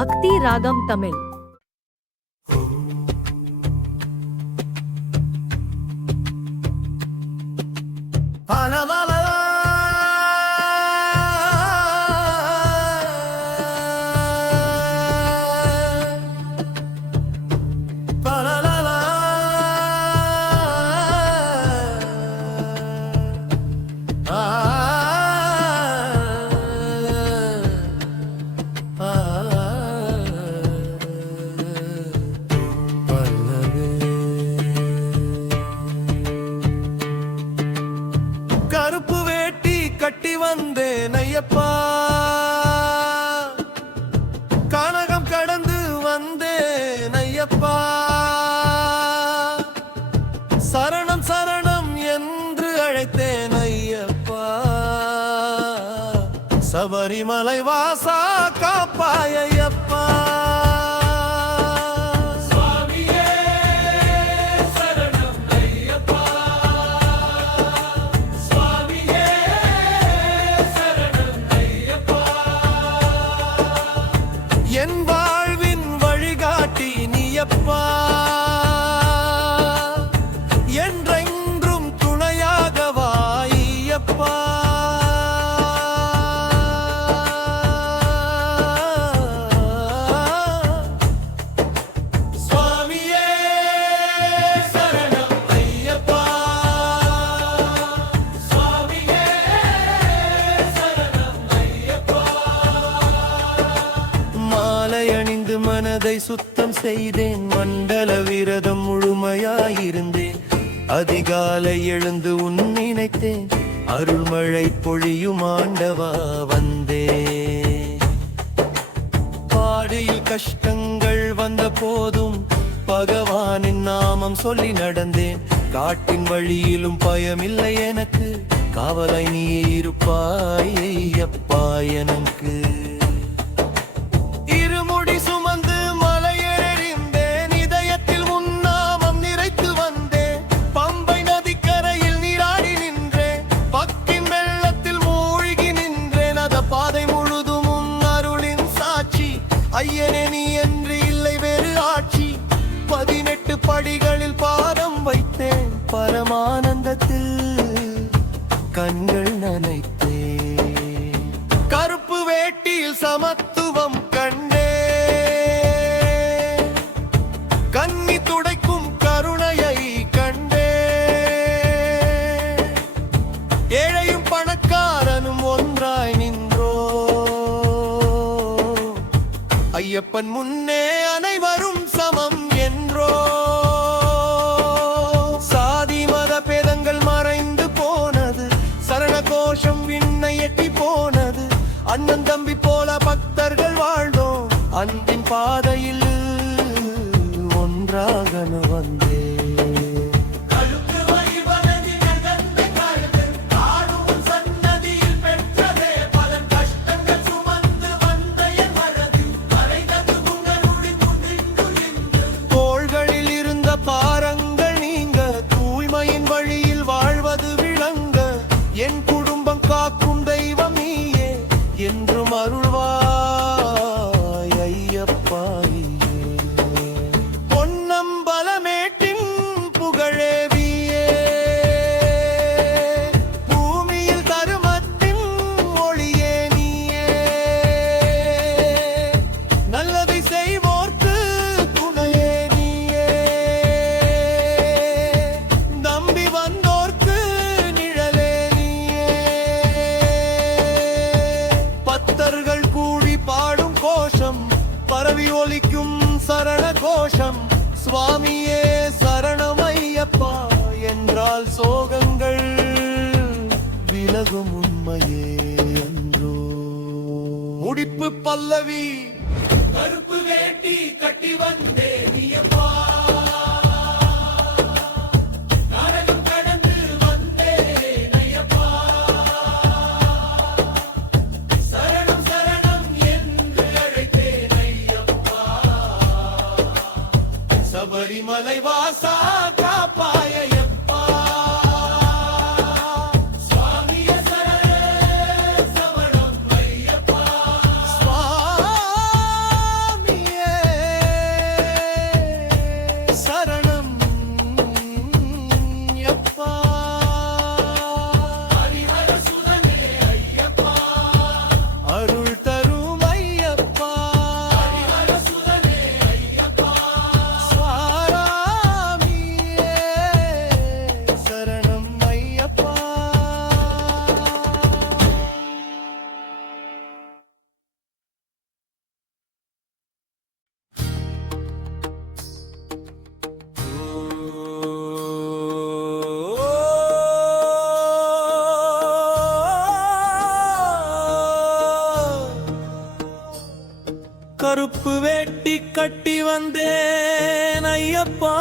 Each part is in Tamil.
பக்தி ராகம் தமிழ். கருப்பு வேட்டி கட்டி வந்தேன் ஐயப்பா, கனகம் கடந்து வந்தேன் ஐயப்பா, சரணம் சரணம் என்று அழைத்தேன் ஐயப்பா, சபரிமலை வாசா காப்பாய் ஐயப்பா. என் வாழ்வின் வழிகாட்டி நீயப்பா, என்றென்றும் துணையாக வாயப்பா. சுவாமியே சரணம் ஐயப்பா, சுவாமியே சரணம் ஐயப்பா. மாலை அணிந்து மனதை சுத்தம் செய்தேன், மண்டல விரதம் முழுமையாயிருந்தேன், அதிகாலை எழுந்து உன் நினைத்தேன், அருள்மழை பொழியும் ஆண்டவா வந்தே. பாடியில் கஷ்டங்கள் வந்த போதும் பகவானின் நாமம் சொல்லி நடந்தேன், காட்டின் வழியிலும் பயமில்லை எனக்கு, காவலை நீ இருப்பாய் ஐயப்பா எனக்கு. இருமுடி சுமந்து மலையேறிந்தேன், இதயத்தில் உன்னாமம் நிறைத்து வந்தேன், பம்பை நதிக்கரையில் நீராடி நின்றேன், பக்கின் வெள்ளத்தில் மூழ்கி நின்றேன், அத பாதை முழுதும் உன் அருளின் சாட்சி, ஐயனே நீ என்று இல்லை வேறு ஆட்சி. 18 படிகளில் பாதம் வைத்தேன், பரமானந்தத்தில் கண்கள் நனைத்தேன், கருப்பு வேட்டியில் சமத்துவம் கண்டே, கண்ணி துடைக்கும் கருணையை கண்டே, ஏழையும் பணக்காரனும் ஒன்றாய் நின்றோ, ஐயப்பன் முன்னே அனைவரும் சமம் என்றோ. சாதி மத பேதங்கள் மறைந்து போனது, சரண கோஷம் விண்ணை எட்டி போனது, அண்ணன் தம்பி போல பக்தர்கள் வாழ்ந்தோம், அன்பின் பாதையில் ஒன்றாக வந்தே. தோள்களில் இருந்த பாரங்கள் நீங்க, தூய்மையின் வழியில் வாழ்வது விளங்க, என் குடும்பம் காக்கும் தெய்வம் நீயே, என்றும் அருள்வாய் ஐயப்பா. பொன்னம்பலமேட்டின் புகழேவியே, பூமியில் தருமத்தின் ஒளியே நீயே, நல்லதை செய்வோர்க்கு துணையே நீயே, நம்பி வந்தோர்க்கு நிழலே நீயே, பக்தர்கள் கூடி பாடும் கோஷம், பரவி ஒலிக்கும் சரண கோஷம், சுவாமியே சரணம் ஐயப்பா என்றால் சோகங்கள் விலகும் உண்மையே அன்றோ. முடிப்பு பல்லவி கருப்பு வேட்டி கட்டி வந்தே நீயப்பா, நரகம் கடந்து வந்தே ஐயப்பா, சரணம் சரணம் என்று அழைத்தேன் ஐயப்பா, சபரிமலை வாசா காப்பாய் ஐயப்பா. சுவாமியே சரணம் ஐயப்பா, சுவாமியே கருப்பு வேட்டி கட்டி வந்தேன் ஐயப்பா,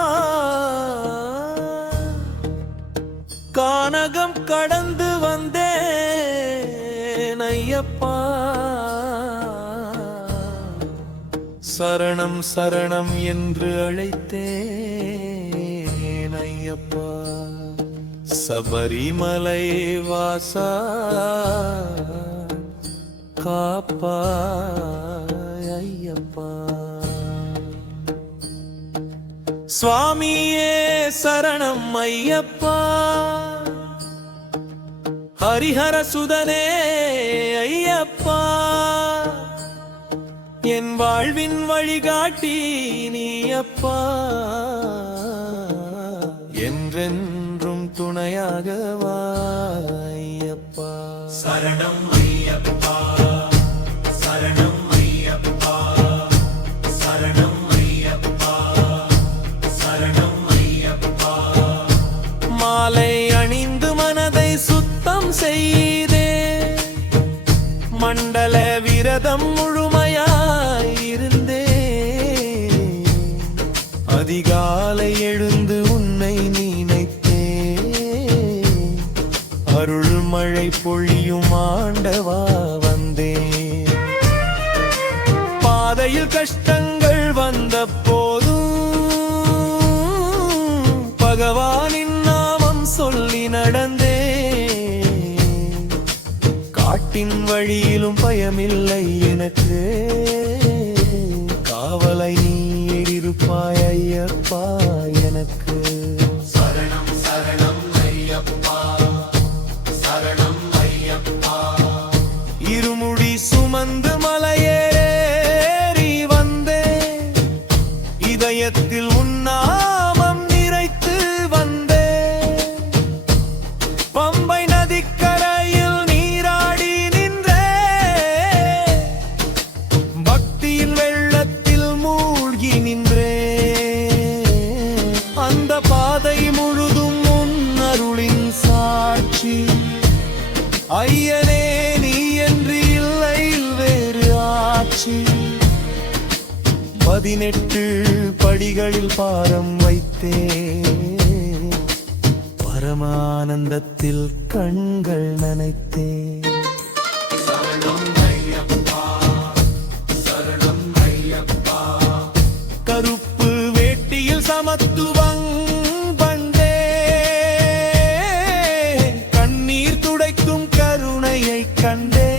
கானகம் கடந்து வந்தேன் ஐயப்பா, சரணம் சரணம் என்று அழைத்தேன் ஐயப்பா, சபரிமலை வாசா காப்பாய் ஐயப்பா. சுவாமியே சரணம் ஐயப்பா, ஹரிஹர சுதனே ஐயப்பா, என் வாழ்வின் வழிகாட்டி நீயப்பா, என்றென்றும் துணையாக வா ஐயப்பா. சரணம் ஐயப்பா, சரணம் ஐயப்பா, சரணம் ஐயப்பா, சரணம் ஐயப்பா. மாலை அணிந்து மனதை சுத்தம் செய்தே, மண்டல விரதம் முழுமையாயிருந்தே, அதிகாலை எழுந்து உன்னை நினைத்தே, அருள் மழை பொழியும் ஆண்டவா வந்தே. பாதையில் கஷ்டங்கள் வந்த போதும் பகவானின் நாமம் சொல்லி நடந்தே, காட்டின் வழியிலும் பயமில்லை எனக்கு, காவலை நீ இருப்பாய் ஐயப்பா எனக்கு. சரணம் சரணம் ஐயப்பா, சரணம் ஐயப்பா. இருமுடி சுமந்து மலையேறி வந்தே, இதயத்தில் உன்னாமம் நிறைத்து வந்தே, பம்பை நதிக்கரையில் நீராடி நின்றே, பக்தியின் வெள்ளத்தில் மூழ்கி நின்றே, அந்த பாதை முழுதும் உன் அருளின் சாட்சி, ஐயனே நீ என்று இல்லை வேறு ஆட்சி. 18 படிகளில் பாரம் வைத்தே, பரமானந்தத்தில் கண்கள் நனைத்தே. சரணம் ஐயப்பா, சரணம் ஐயப்பா. கருப்பு வேட்டியில் சமத்துவம் வந்தே, கண்ணீர் துடைக்கும் கருணையை கண்டே,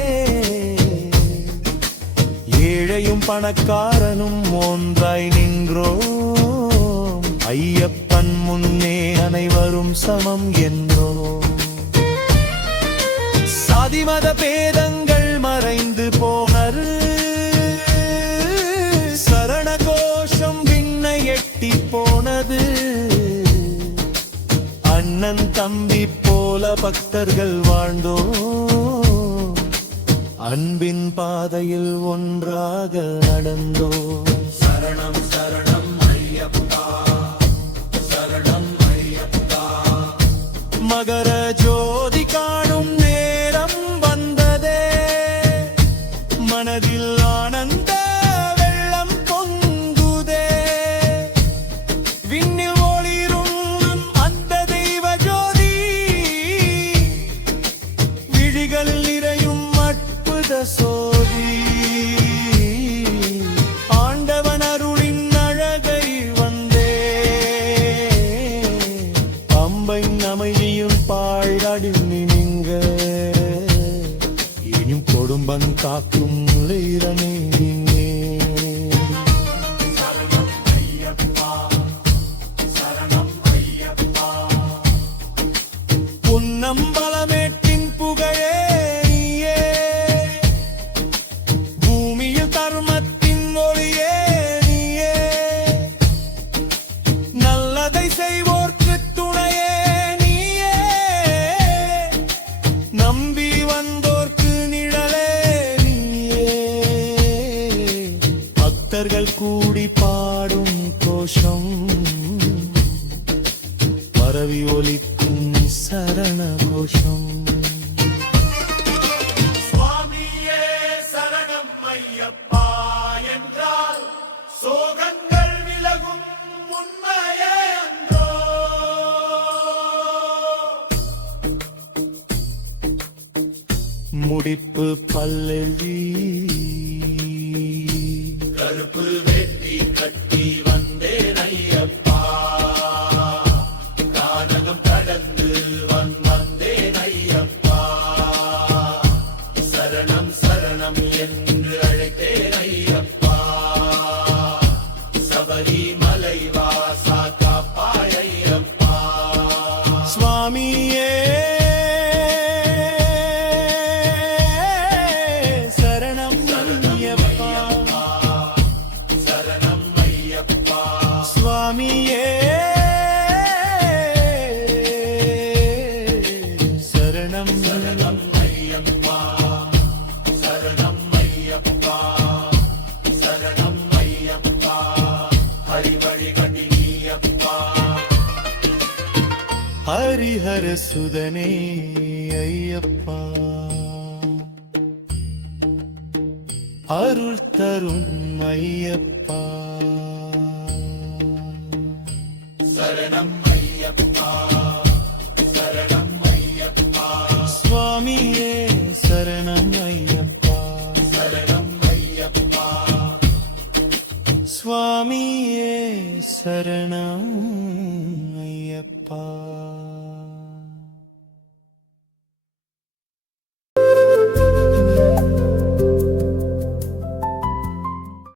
ஏழையும் பணக்காரனும் ஒன்றாய் நின்றோம், ஐயப்பன் முன்னே அனைவரும் சமம் என்றோம். சாதி மத பேதங்கள் மறைந்து போனரு, சரண கோஷம் விண்ணை எட்டி போனது, அண்ணன் தம்பி போல பக்தர்கள் வாழ்ந்தோம், அன்பின் பாதையில் ஒன்றாக நடந்தோம். சரணம் சரணம் ஐயப்பா, சரணம் ஐயப்பா. மகர ஜோதி காணும் நேரம் வந்ததே, மனதில் ஆனந்த வெள்ளம் பொங்குதே, விண்ணில் ஒளிரும் அந்த தெய்வ ஜோதி, விழிகளில் நிறையும் அற்புத சோதி, ஆண்டவன் அருளின் அழகை வந்தே, பம்பை அமைதியும் பாழாடி நீங்க, இனியும் கொடும்பன் காக்கும் ஈரமே நீங்கே. சரணம் ஐயப்பா, சரணம் ஐயப்பா. பொன்னம்பலமேட்டின் புகழே நீயே, பூமியில் தர்மத்தின் ஒளியே நீயே, நல்லதை செய்வோர்க்கு துணையே நீயே, நம்பி வந்தோர்க்கு நிழலே நீயே, பக்தர்கள் கூடி பாடும் கோஷம், பரவி ஒலிக்கும் சரண கோஷம். சுவாமியே சரணம் ஐயப்பா என்ற முடிப்பு பல்லவி கருப்பு வேட்டி கட்டி வந்தேன் ஐயப்பா கானகம் கடந்து வந்தேன் ஐயப்பா சரணம் சரணம் என்று அழைத்தேன் ஐயப்பா சபரிமலை வாசா காப்பாய் ஐயப்பா சுவாமியே சரணம் ஐயப்பா சரணம் ஐயப்பா சுவாமியே சரணம் சரணம் ஐயப்பா சரணம் ஐயப்பா சரணம் ஐயப்பா ஹரிவழி கண்டினியப்பா ஹரிஹர சுதனே ஐயப்பா அருள் தரும் ஐயப்பா சரணம் ஐயப்பா சரணம் ஐயப்பா சுவாமியே சரணம் ஐயப்பா சரணம் ஐயப்பா சுவாமியே சரணம் ஐயப்பா